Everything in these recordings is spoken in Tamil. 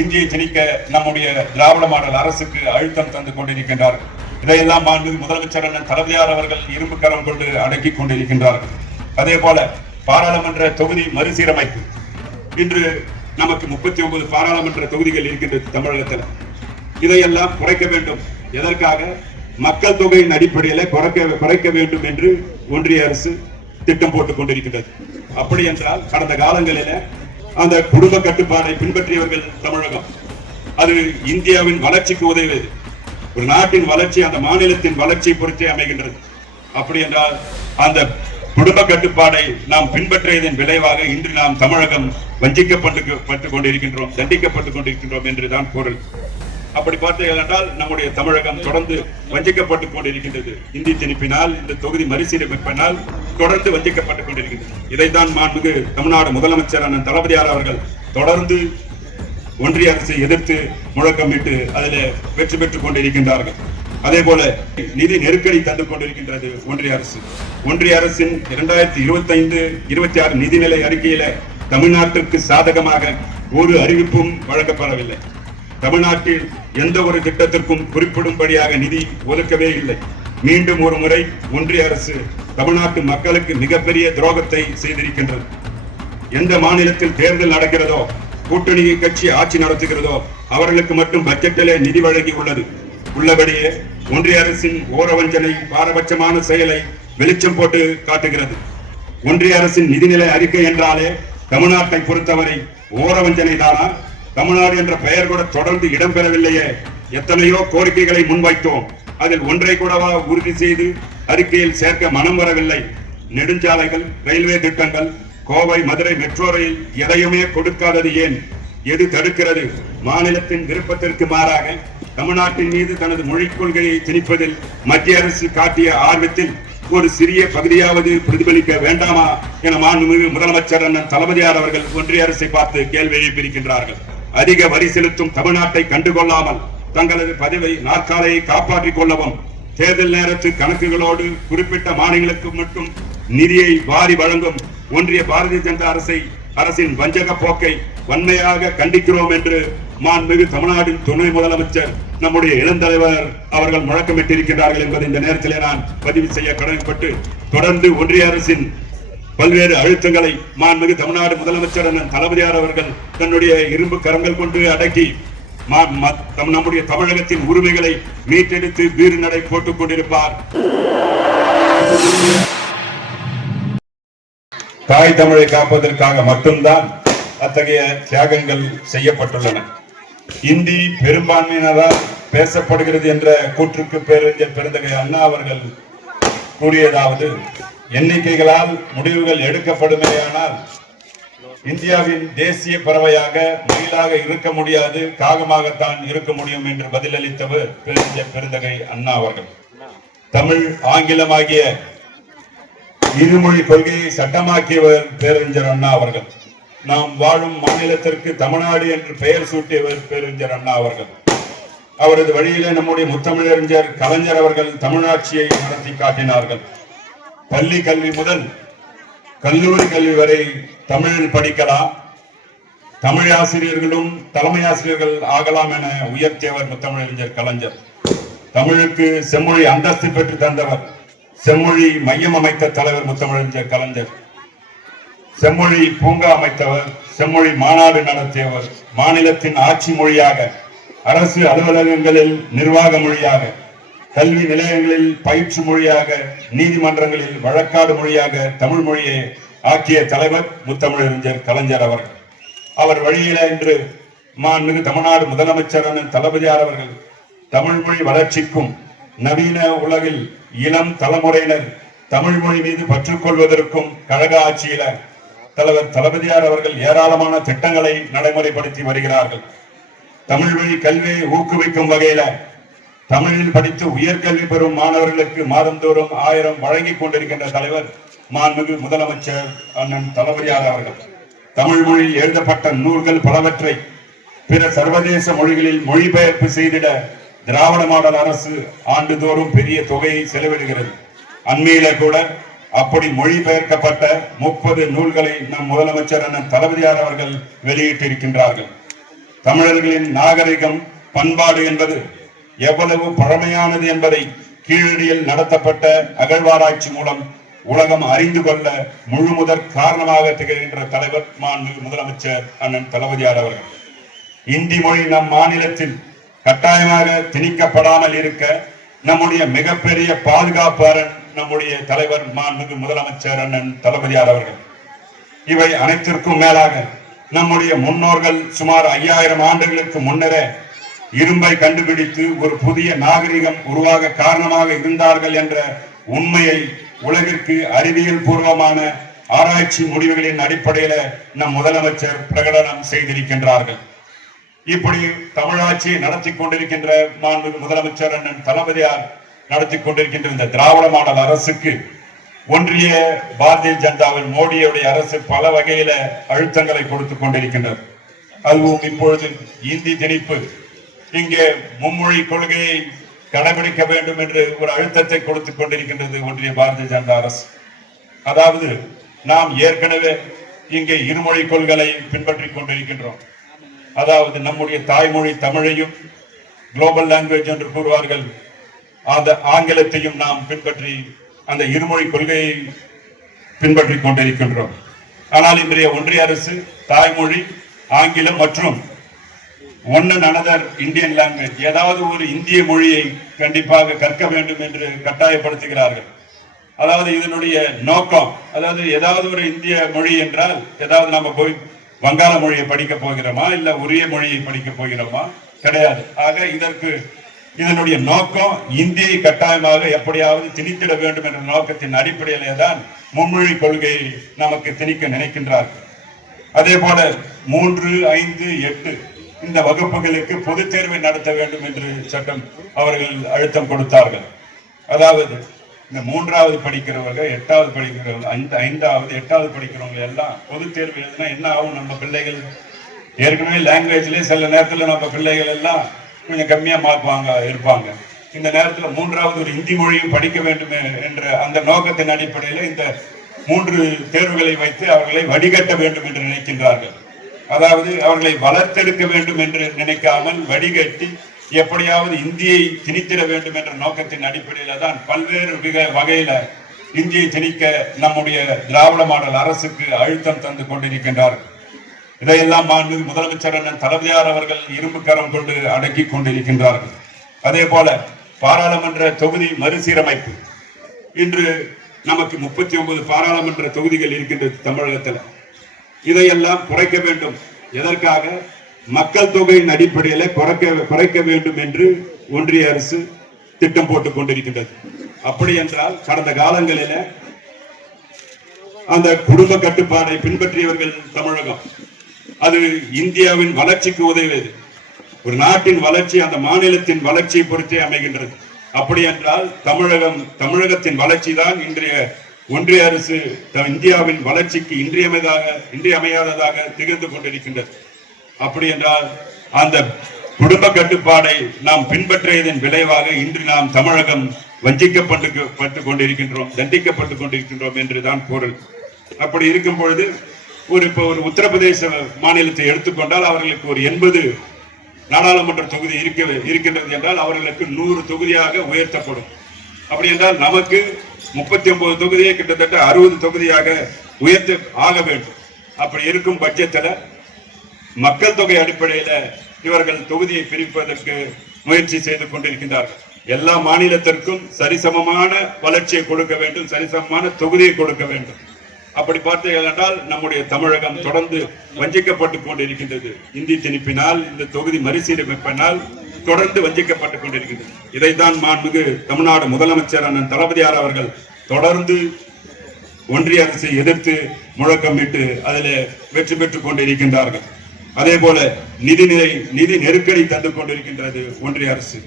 இந்தியை திணிக்க நம்முடைய திராவிட மாடல் அரசுக்கு அழுத்தம் தந்து கொண்டிருக்கின்றார்கள் இதையெல்லாம் ஆண்டு முதலமைச்சர் அண்ணன் தளபதியார் அவர்கள் இரும்பு கரம் கொண்டு அடக்கிக் கொண்டிருக்கின்றார்கள் அதே போல பாராளுமன்ற தொகுதி மறுசீரமைப்பு. இன்று நமக்கு முப்பத்தி ஒன்பது பாராளுமன்ற தொகுதிகள் இருக்கின்றது தமிழகத்தில். இதையெல்லாம் குறைக்க வேண்டும். எதற்காக? மக்கள் தொகையின் அடிப்படையில் குறைக்க குறைக்க வேண்டும் என்று ஒன்றிய அரசு திட்டம் போட்டுக் கொண்டிருக்கின்றது. அப்படி என்றால் கடந்த காலங்களில அந்த குடும்ப கட்டுப்பாடை பின்பற்றியவர்கள் தமிழகம். அது இந்தியாவின் வளர்ச்சிக்கு உதவியது. ஒரு நாட்டின் வளர்ச்சி அந்த மாநிலத்தின் வளர்ச்சியை பொறுத்தே அமைகின்றது. அப்படி என்றால் அந்த குடும்ப கட்டுப்பாடை நாம் பின்பற்றியதன் விளைவாக இன்று நாம் தமிழகம் வஞ்சிக்கப்பட்டு கொண்டிருக்கின்றோம் தண்டிக்கப்பட்டுக் கொண்டிருக்கின்றோம் என்றுதான் பொருள் அப்படி பார்த்தீர்கள் என்றால் நம்முடைய தமிழகம் தொடர்ந்து வஞ்சிக்கப்பட்டுக் கொண்டிருக்கின்றது. இந்தி திணிப்பினால் இந்த தொகுதி மறுசீரமைப்பினால் தொடர்ந்து வஞ்சிக்கப்பட்டுக் கொண்டிருக்கின்றது. இதைத்தான் மாண்புக்கு தமிழ்நாடு முதலமைச்சர் அண்ணன் தளபதியார் அவர்கள் தொடர்ந்து ஒன்றிய அரசை எதிர்த்து முழக்கமிட்டு அதில் வெற்றி பெற்றுக் கொண்டிருக்கின்றார்கள். அதே போல நிதி நெருக்கடி தந்து கொண்டிருக்கின்றது ஒன்றிய அரசு. ஒன்றிய அரசின் இரண்டாயிரத்தி இருபத்தி ஐந்து இருபத்தி ஆறு நிதிநிலை அறிக்கையில தமிழ்நாட்டிற்கு சாதகமாக ஒரு அறிவிப்பும் வழங்கப்படவில்லை. தமிழ்நாட்டில் எந்த ஒரு திட்டத்திற்கும் குறிப்பிடும்படியாக நிதி ஒதுக்கவே இல்லை. மீண்டும் ஒரு முறை ஒன்றிய அரசு தமிழ்நாட்டு மக்களுக்கு மிகப்பெரிய துரோகத்தை செய்திருக்கின்றது. எந்த மாநிலத்தில் தேர்தல் நடக்கிறதோ கூட்டணி கட்சி ஆட்சி நடத்துகிறதோ அவர்களுக்கு மட்டும் பட்ஜெட்டிலே நிதி வழங்கி உள்ளது. உள்ளபடியே ஒன்றிய அரசின் ஓரவஞ்சனை பாரபட்சமான செயலை வெளிச்சம் போட்டு காட்டுகிறது. ஒன்றிய அரசின் நிதிநிலை அறிக்கை என்றாலே தமிழ்நாட்டை பொறுத்தவரை ஓரவஞ்சனை தானா தமிழ்நாடு என்ற பெயர் கூட தொடர்ந்து இடம்பெறவில்லையே. எத்தனையோ கோரிக்கைகளை முன்வைத்தோம். அதில் ஒன்றை கூடவா உறுதி செய்து அறிக்கையில் சேர்க்க மனம் வரவில்லை. நெடுஞ்சாலைகள் ரயில்வே திட்டங்கள் கோவை மதுரை மெட்ரோ ரயில் எதையுமே கொடுக்காதது ஏன்? எது தடுக்கிறது? மாநிலத்தின் விருப்பத்திற்கு மாறாக தமிழ்நாட்டின் மீது தனது மொழிக் கொள்கையை திணிப்பதில் மத்திய அரசு காட்டிய ஆர்வத்தில் ஒரு சிறிய பகுதியாவது பிரதிபலிக்க வேண்டாமா? என மாண்புமிகு முதலமைச்சர் அண்ணன் தளபதியார் அவர்கள் ஒன்றிய அரசை பார்த்து கேள்வி எழுப்பியிருக்கின்றார்கள். அதிக வரி செலுத்தும் தமிழ்நாட்டை கண்டுகொள்ளாமல் தங்களது பதவி நாற்காலையை காப்பாற்றிக் கொள்ளவும் தேர்தல் நேரத்து கணக்குகளோடு குறிப்பிட்ட மாநிலங்களுக்கு மட்டும் நிதியை வாரி வழங்கும் ஒன்றிய பாரதிய ஜனதா அரசை அரசின் வஞ்சக போக்கை வன்மையாக கண்டிக்கிறோம் என்று மாண்புமிகு தமிழ்நாட்டின் துணை முதலமைச்சர் நம்முடைய இளந்தலைவர் அவர்கள் முழக்கமிட்டிருக்கிறார்கள் என்பதை இந்த நேரத்திலே நான் பதிவு செய்ய கடமைப்பட்டு தொடர்ந்து ஒன்றிய அரசின் பல்வேறு அழுத்தங்களை மாண்புமிகு தமிழ்நாடு முதலமைச்சர் அண்ணன் தளபதியார் அவர்கள் தன்னுடைய இரும்பு கரங்கள் கொண்டு அடக்கி நம்முடைய தமிழகத்தின் உரிமைகளை மீட்டெடுத்து வீறு நடை போட்டுக் கொண்டிருப்பார். தாய் தமிழை காப்பதற்காக மட்டும்தான் அத்தகைய தியாகங்கள் செய்யப்பட்டுள்ளன. இந்தி பெரும்பான்மையினரால் பேசப்படுகிறது என்ற கூற்றுக்கு பேரறிஞர் பெருந்தகை அண்ணா அவர்கள் கூறியதாவது எண்ணிக்கைகளால் முடிவுகள் எடுக்கப்படுமேயானால் இந்தியாவின் தேசிய பறவையாக மயிலாக இருக்க முடியாது காகமாகத்தான் இருக்க முடியும் என்று பதிலளித்தவர் பேரறிஞர் பெருந்தகை அண்ணா அவர்கள். தமிழ் ஆங்கிலம் ஆகிய இருமொழி கொள்கையை சட்டமாக்கியவர் பேரறிஞர் அண்ணா அவர்கள். நாம் வாழும் மாநிலத்திற்கு தமிழ்நாடு என்று பெயர் சூட்டியவர் பேரறிஞர் அண்ணா அவர்கள். அவரது வழியிலே நம்முடைய முத்தமிழறிஞர் கலைஞர் அவர்கள் தமிழாட்சியை நடத்தி காட்டினார்கள். பள்ளி கல்வி முதல் கல்லூரி கல்வி வரை தமிழில் படிக்கலாம். தமிழ் ஆசிரியர்களும் தலைமை ஆசிரியர்கள் ஆகலாம் என உயர்த்தியவர் முத்தமிழறிஞர் கலைஞர். தமிழுக்கு செம்மொழி அந்தஸ்து பெற்று தந்தவர் செம்மொழி மையம் அமைத்த தலைவர் முத்தமிழறிஞர் கலைஞர். செம்மொழி பூங்கா அமைத்தவர் செம்மொழி மாநாடு நடத்தியவர் மாநிலத்தின் ஆட்சி மொழியாக அரசு அலுவலகங்களில் நிர்வாக மொழியாக கல்வி நிலையங்களில் பயிற்சி மொழியாக நீதிமன்றங்களில் வழக்காடு மொழியாக தமிழ் மொழியை ஆக்கிய தலைவர் முத்தமிழறிஞர் கலைஞர் அவர்கள். அவர் வழியில இன்று மாண்புமிகு தமிழ்நாடு முதலமைச்சரான தளபதியார் அவர்கள் தமிழ் மொழி வளர்ச்சிக்கும் நவீன உலகில் இளம் தலைமுறையினர் தமிழ் மொழி மீது பற்றுக்கொள்வதற்கும் கழக ஆட்சியில தலைவர் தளபதியார் அவர்கள் ஏராளமான திட்டங்களை நடைமுறைப்படுத்தி வருகிறார்கள். தமிழ் வழி கல்வியை ஊக்குவிக்கும் வகையில தமிழில் படித்து உயர்கல்வி பெறும் மாணவர்களுக்கு மாதந்தோறும் ஆயிரம் வழங்கிக் கொண்டிருக்கின்ற தலைவர் மாண்புமிகு முதலமைச்சர் அண்ணன் தளபதியார் அவர்கள். தமிழ் மொழியில் எழுதப்பட்ட நூல்கள் பலவற்றை பிற சர்வதேச மொழிகளில் மொழிபெயர்ப்பு செய்திட திராவிட மாடல் அரசு ஆண்டுதோறும் பெரிய தொகையை செலவிடுகிறது. அண்மையில கூட அப்படி மொழிபெயர்க்கப்பட்ட முப்பது நூல்களை நம் முதலமைச்சர் அண்ணன் தளபதியார் அவர்கள் வெளியிட்டிருக்கின்றார்கள். தமிழர்களின் நாகரிகம் பண்பாடு என்பது எவ்வளவு பழமையானது என்பதை கீழடியில் நடத்தப்பட்ட அகழ்வாராய்ச்சி மூலம் உலகம் அறிந்து கொள்ள முழு முதற் காரணமாக திகழ்கின்ற தலைவர் மாண்பு முதலமைச்சர் அண்ணன் தளபதியார் அவர்கள். இந்தி மொழி நம் மாநிலத்தில் கட்டாயமாக திணிக்கப்படாமல் இருக்க நம்முடைய மிகப்பெரிய பாதுகாப்பு அரண் நம்முடைய தலைவர் மாண்புமிகு முதலமைச்சர் அண்ணன் தளபதியார் அவர்கள். இவை அனைத்திற்கும் மேலாக நம்முடைய முன்னோர்கள் சுமார் ஐயாயிரம் ஆண்டுகளுக்கு முன்னரே இரும்பை கண்டுபிடித்து ஒரு புதிய நாகரிகம் உருவாக காரணமாக இருந்தார்கள் என்ற உண்மையை உலகிற்கு அறிவியல் பூர்வமான ஆராய்ச்சி முடிவுகளின் அடிப்படையில நம் முதலமைச்சர் பிரகடனம் செய்திருக்கின்றார்கள். இப்படி தமிழாட்சியை நடத்தி கொண்டிருக்கின்ற மாண்பு முதலமைச்சர் அண்ணன் தளபதியார் நடத்தி கொண்டிருக்கின்ற இந்த திராவிட மாடல் அரசுக்கு ஒன்றிய பாரதிய ஜனதாவின் மோடியுடைய அரசு பல வகையில அழுத்தங்களை கொடுத்து கொண்டிருக்கின்றது. அதுவும் இப்பொழுது இந்தி திணிப்பு இங்கே மும்மொழி கொள்கையை கடைபிடிக்க வேண்டும் என்று ஒரு அழுத்தத்தை கொடுத்துக் கொண்டிருக்கின்றது ஒன்றிய பாரதிய ஜனதா அரசு. அதாவது நாம் ஏற்கனவே இங்கே இருமொழி கொள்கையை பின்பற்றி கொண்டிருக்கின்றோம். அதாவது நம்முடைய தாய்மொழி தமிழையும் குளோபல் லாங்குவேஜ் என்று கூறுவார்கள். அந்த ஆங்கிலத்தையும் நாம் பின்பற்றி அந்த இருமொழி கொள்கையை பின்பற்றி கொண்டிருக்கின்றோம். ஆனால் இன்றைய ஒன்றிய அரசு தாய்மொழி ஆங்கிலம் மற்றும் ஒன்னு அனதர் இந்தியன் லாங்குவேஜ் ஏதாவது ஒரு இந்திய மொழியை கண்டிப்பாக கற்க வேண்டும் என்று கட்டாயப்படுத்துகிறார்கள். அதாவது இதனுடைய நோக்கம் அதாவது ஏதாவது ஒரு இந்திய மொழி என்றால் ஏதாவது நம்ம போய் வங்காள மொழியை படிக்க போகிறோமா இல்ல உரிய மொழியை படிக்க போகிறோமா? கிடையாது. ஆக இதற்கு இதனுடைய நோக்கம் இந்தியை கட்டாயமாக எப்படியாவது திணித்திட வேண்டும் என்ற நோக்கத்தின் அடிப்படையிலே தான் மும்மொழி கொள்கையை நமக்கு திணிக்க நினைக்கின்றார்கள். அதே போல மூன்று ஐந்து எட்டு இந்த வகுப்புகளுக்கு பொதுத் தேர்வை நடத்த வேண்டும் என்று சட்டம் அவர்கள் அழுத்தம் கொடுத்தார்கள். அதாவது இந்த மூன்றாவது படிக்கிறவர்கள் எட்டாவது படிக்கிறவர்கள் ஐந்து ஐந்தாவது எட்டாவது படிக்கிறவங்க எல்லாம் பொதுத் தேர்வு எழுதுனா என்ன ஆகும் நம்ம பிள்ளைகள்? ஏற்கனவே லாங்குவேஜ்லேயே சில நேரத்தில் நம்ம பிள்ளைகள் எல்லாம் கொஞ்சம் கம்மியாக மார்க் வாங்க இருப்பாங்க. இந்த நேரத்தில் மூன்றாவது ஒரு இந்தி மொழியும் படிக்க வேண்டும் என்ற அந்த நோக்கத்தின் அடிப்படையில் இந்த மூன்று தேர்வுகளை வைத்து அவர்களை வடிகட்ட வேண்டும் என்று நினைக்கின்றார்கள். அதாவது அவர்களை வளர்த்தெடுக்க வேண்டும் என்று நினைக்காமல் வடிகட்டி எப்படியாவது இந்தியை திணித்திட வேண்டும் என்ற நோக்கத்தின் அடிப்படையில தான் பல்வேறு வகையில இந்தியை திணிக்க நம்முடைய திராவிட மாடல் அரசுக்கு அழுத்தம் தந்து கொண்டிருக்கின்றார்கள் இதையெல்லாம் மாண்பு முதலமைச்சர் அண்ணன் தளபதியார் அவர்கள் இரும்புக்கரம் கொண்டு அடக்கி கொண்டிருக்கின்றார்கள். அதே போல பாராளுமன்ற தொகுதி மறுசீரமைப்பு. இன்று நமக்கு முப்பத்தி ஒன்பது பாராளுமன்ற தொகுதிகள் இருக்கின்றது தமிழகத்தில். இதையெல்லாம் குறைக்க வேண்டும். எதற்காக? மக்கள் தொகையின் அடிப்படையில குறைக்க குறைக்க வேண்டும் என்று ஒன்றிய அரசு திட்டம் போட்டுக் கொண்டிருக்கின்றது. அப்படி என்றால் கடந்த காலங்களில அந்த குடும்ப கட்டுப்பாடை பின்பற்றியவர்கள் தமிழகம். அது இந்தியாவின் வளர்ச்சிக்கு உதவியது. ஒரு நாட்டின் வளர்ச்சி அந்த மாநிலத்தின் வளர்ச்சியை பொறுத்தே அமைகின்றது. அப்படி என்றால் தமிழகம் தமிழகத்தின் வளர்ச்சி தான் இன்றைய ஒன்றிய அரசு இந்தியாவின் வளர்ச்சிக்கு இன்றியமைதாக இன்றியமையாததாக திகழ்ந்து கொண்டிருக்கின்றது. அப்படி என்றால் அந்த குடும்ப கட்டுப்பாடை நாம் பின்பற்றியதன் விளைவாக இன்று நாம் தமிழகம் வஞ்சிக்கப்பட்டு கொண்டிருக்கின்றோம் தண்டிக்கப்பட்டு கொண்டிருக்கின்றோம் என்றுதான் பொருள். அப்படி இருக்கும் பொழுது ஒரு இப்போ ஒரு உத்தரப்பிரதேச மாநிலத்தை எடுத்துக்கொண்டால் அவர்களுக்கு ஒரு எண்பது நாடாளுமன்ற தொகுதி இருக்க இருக்கின்றது என்றால் அவர்களுக்கு நூறு தொகுதியாக உயர்த்தப்படும். அப்படி என்றால் நமக்கு முப்பத்தி ஒன்பது தொகுதியை கிட்டத்தட்ட அறுபது தொகுதியாக உயர்த்து ஆக வேண்டும். அப்படி இருக்கும் பட்சத்தில் மக்கள் தொகை அடிப்படையில் இவர்கள் தொகுதியை பிரிப்பதற்கு முயற்சி செய்து கொண்டிருக்கின்றார்கள். எல்லா மாநிலத்திற்கும் சரிசமமான வளர்ச்சியை கொடுக்க வேண்டும் சரிசமமான தொகுதியை கொடுக்க வேண்டும். அப்படி பார்த்தீர்கள் என்றால் நம்முடைய தமிழகம் தொடர்ந்து வஞ்சிக்கப்பட்டு கொண்டிருக்கின்றது. இந்தி திணிப்பினால் இந்த தொகுதி மறுசீரமைப்பினால் தொடர்ந்து வஞ்சிக்கப்பட்டு கொண்டிருக்கிறது. இதைத்தான் மாண்புமிகு தமிழ்நாடு முதலமைச்சர் அண்ணன் தளபதியார் அவர்கள் தொடர்ந்து ஒன்றிய அரசை எதிர்த்து முழக்கமிட்டு அதில் வெற்றி பெற்றுக் கொண்டிருக்கின்றார்கள். அதே போல நிதிநிலை நிதி நெருக்கடி தந்து கொண்டிருக்கின்றது ஒன்றிய அரசு.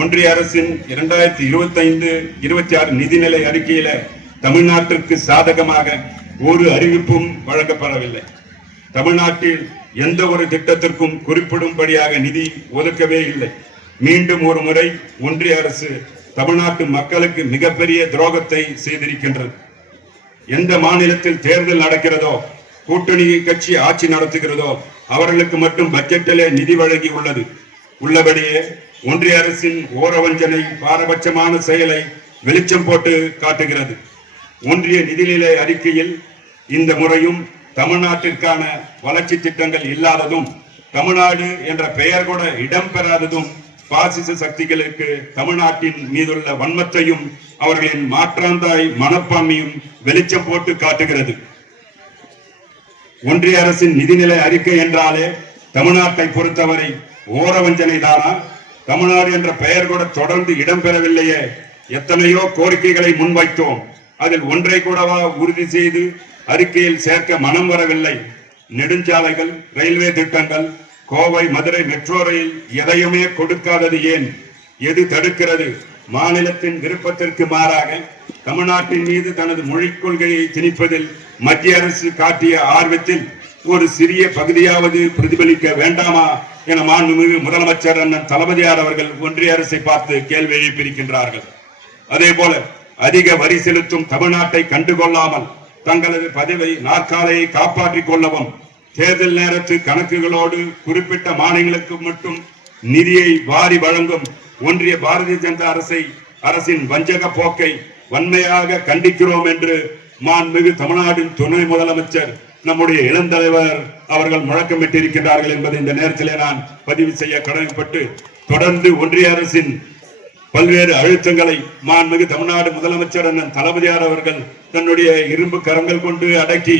ஒன்றிய அரசின் இரண்டாயிரத்தி இருபத்தி ஐந்து இருபத்தி ஆறு நிதிநிலை அறிக்கையில தமிழ்நாட்டிற்கு சாதகமாக ஒரு அறிவிப்பும் வழங்கப்படவில்லை. தமிழ்நாட்டில் எந்த ஒரு திட்டத்திற்கும் குறிப்பிடும்படியாக நிதி ஒதுக்கவே இல்லை. மீண்டும் ஒரு முறை ஒன்றிய அரசு தமிழ்நாட்டு மக்களுக்கு மிகப்பெரிய துரோகத்தை செய்திருக்கின்றது. எந்த மாநிலத்தில் தேர்தல் நடக்கிறதோ கூட்டணி கட்சி ஆட்சி நடத்துகிறதோ அவர்களுக்கு மட்டும் பட்ஜெட்டிலே நிதி வழங்கி உள்ளது. உள்ளபடியே ஒன்றிய அரசின் ஓரவஞ்சனை பாரபட்சமான செயலை வெளிச்சம் போட்டு காட்டுகிறது. ஒன்றிய நிதிநிலை அறிக்கையில் இந்த முறையும் தமிழ்நாட்டிற்கான வளர்ச்சி திட்டங்கள் இல்லாததும் தமிழ்நாடு என்ற பெயர் கூட இடம்பெறாததும் பாசிச சக்திகளுக்கு தமிழ்நாட்டின் மீதுள்ள வன்மத்தையும் அவர்களின் மாற்றாந்தாய் மனப்பான்மையும் வெளிச்சம் போட்டு காட்டுகிறது. ஒன்றிய அரசின் நிதிநிலை அறிக்கை என்றாலே தமிழ்நாட்டை பொறுத்தவரை ஓரவஞ்சனை தானா தமிழ்நாடு என்ற பெயர் கூட தொடர்ந்து இடம்பெறவில்லையே எத்தனையோ கோரிக்கைகளை முன்வைத்தோம். அதில் ஒன்றை கூடவா உறுதி செய்து அறிக்கையில் சேர்க்க மனம் வரவில்லை. நெடுஞ்சாலைகள் ரயில்வே திட்டங்கள் கோவை மதுரை மெட்ரோ ரயில் எதையுமே கொடுக்காதது ஏன்? எது தடுக்கிறது? மாநிலத்தின் விருப்பத்திற்கு மாறாக தமிழ்நாட்டின் மீது தனது மொழிக் கொள்கையை திணிப்பதில் மத்திய அரசு காட்டிய ஆர்வத்தில் ஒரு சிறிய பகுதியாவது பிரதிபலிக்க வேண்டாமா என மாண்புமிகு முதலமைச்சர் அண்ணன் தளபதியார் அவர்கள் ஒன்றிய அரசை பார்த்து கேள்வி எழுப்பியிருக்கின்றார்கள். அதே போல அதிக வரி செலுத்தும் தமிழ்நாட்டை கண்டுகொள்ளாமல் தங்களது பதவி நாற்காலையை காப்பாற்றிக் கொள்ளவும் தேர்தல் நேரத்து கணக்குகளோடு குறிப்பிட்ட மாநிலங்களுக்கு மட்டும் நிதியை வாரி வழங்கும் ஒன்றிய பாரதிய ஜனதா அரசை அரசின் வஞ்சக போக்கை வன்மையாக கண்டிக்கிறோம் என்று மாண்புமிகு தமிழ்நாட்டின் துணை முதலமைச்சர் நம்முடைய இளந்தலைவர் அவர்கள் முழக்கமிட்டிருக்கிறார்கள் என்பதை இந்த நேரத்திலே நான் பதிவு செய்ய கடமைப்பட்டு தொடர்ந்து ஒன்றிய அரசின் பல்வேறு அழுத்தங்களை மாண்புமிகு தமிழ்நாடு முதலமைச்சர் அண்ணன் தளபதியார் அவர்கள் தன்னுடைய இரும்பு கரங்கள் கொண்டு அடக்கி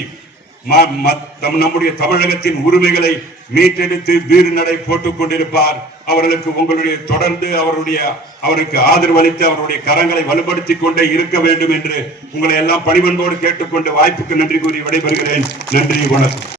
தம் நம்முடைய தமிழகத்தின் உரிமைகளை மீட்டெடுத்து வீறு நடை போட்டுக் கொண்டிருப்பார். அவர்களுக்கு உங்களுடைய தொடர்ந்து அவருடைய அவருக்கு ஆதரவு அளித்து அவருடைய கரங்களை வலுப்படுத்திக் கொண்டே இருக்க வேண்டும் என்று உங்களை எல்லாம் பணிபண்போடு கேட்டுக்கொண்டு வாய்ப்புக்கு நன்றி கூறி விடைபெறுகிறேன். நன்றி வணக்கம்.